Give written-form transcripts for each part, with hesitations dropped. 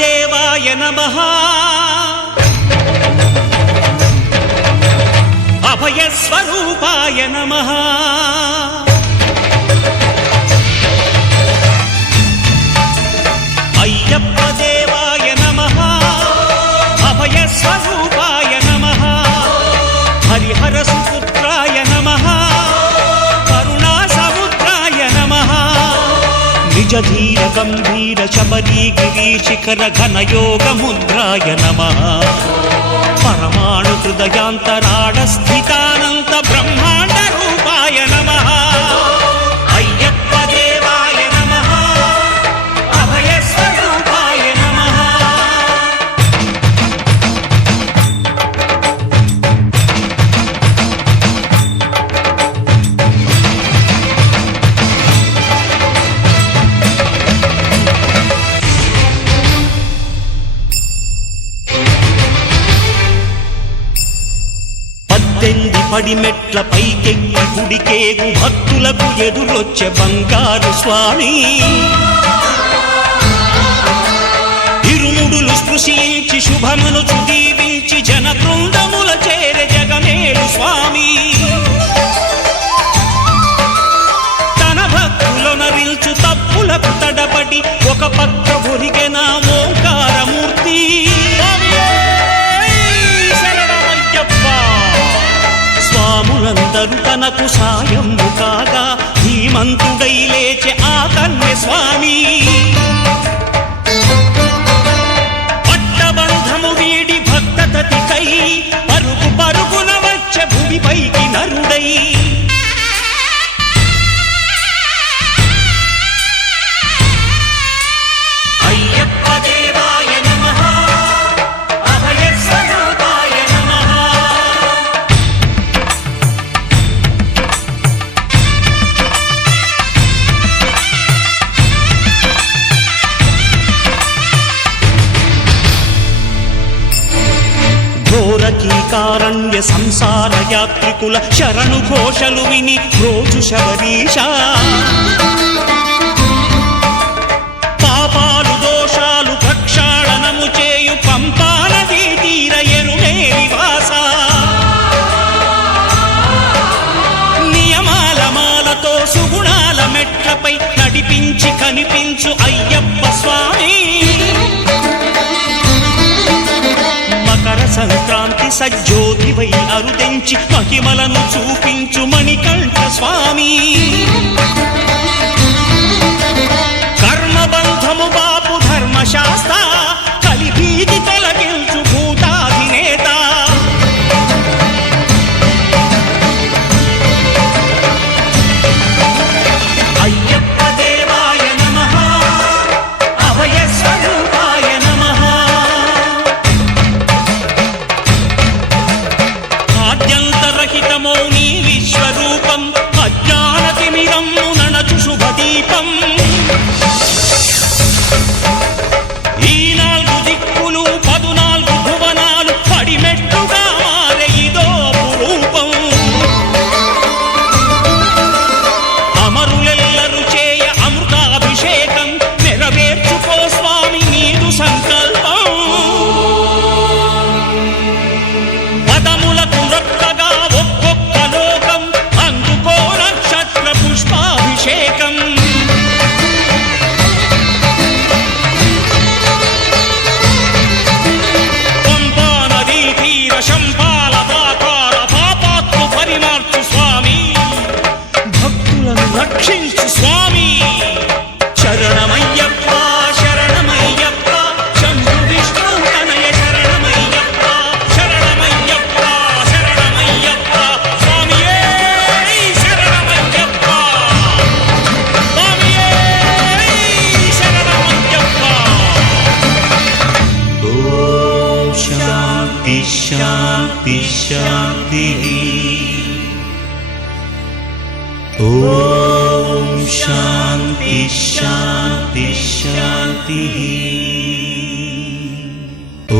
దేవాయ నమః అభయ స్వరూపాయ నమః అయ్యప్ప దేవాయ నమః అభయ స్వరూపాయ నమః హరిహర సుపుత్రాయ నమః కరుణా సముద్రాయ నమః నిజ ధీర గంభీర శబరీ గిరీశిఖర ఘనయోగ ముద్రాయ నమః పరమాణు హృదయాంతరాళ స్థితానంత బ్రహ్మాండ రూపాయ నమః అయ్యప్ప దేవాయ నమః అభయ స్వరూపాయ నమః పడిమెట్ల పైకెక్కి గుడికేగు భక్తులకు ఎదురొచ్చే బంగారు స్వామి ఇరుముడులు స్పృశించి శుభమును దీవించి జన బృందముల చేరే జగమేలు స్వామి తన భక్తులొనరిల్చు తప్పులకు తడబడి ఒక పక్క ఒరిగెన ఓంకారమూర్తి స్వాములందరూ తనకు సాయము కాగా ధీమంతుడై లేచే ఆ కన్య స్వామి పట్టబంధము వీడి భక్తతతికై పరుగు పరుగున వచ్చే భూమిపైకి నరుడై అయ్యప్ప దేవాయ నమః అభయ స్వరూపాయ నమః ఘోరకీకారణ్య సంసార యాత్రికుల శరణు ఘోషలు విని రోజు శబరీష పాపాలు దోషాలు ప్రక్షాళనము చేయు పంపానదీ తీర ఎరుమే నివాస నియమాల మాలతో సుగుణాల మెట్లపై నడిపించి కనిపించు అయ్యప్ప స్వామి మకర సంక్రాంతి సజ్జోతివై అరుదెంచి మహిమలను చూపించు మణికంఠ స్వామి కర్మబంధము బాపు ధర్మశాస్త్ర కలిభీతి తొలగించు భూతాధినేత అయ్యప్ప దేవాయ నమః అభయ స్వరూపాయ నమః ఆద్యంతరహితమో నీ విశ్వరూపం అజ్ఞానతిమిరం నణచు శుభదీపం ఈ 4 దిక్కులు 14 భువనాలు పడిమెట్టుగా మారే ఇదో రూపం అమరులెల్లరు చేయ అమృతాభిషేకం నెరవేర్చుకో స్వామి నీదు సంకల్పం పదములకు రొక్కగా ఒక్కొక్క లోకం అందుకో నక్షత్ర పుష్పాభిషేకం పంపా నదీ తీర శంపాల దాకార పాపాత్ము పరిమార్చు స్వామి భక్తులను రక్షించు స్వామి శరణమయ్యప్ప శరణమయ్యప్ప శంభు విష్ణు తనయ శరణమయ్యప్ప శరణమయ్యప్ప శరణమయ్యప్ప స్వామియే శరణమయ్యప్ప స్వామియే శరణమయ్యప్ప ఓం శాంతి శాంతి శాంతి ఓం శాంతి శాంతి శాంతి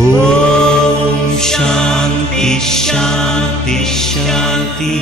ఓం శాంతి శాంతి శాంతి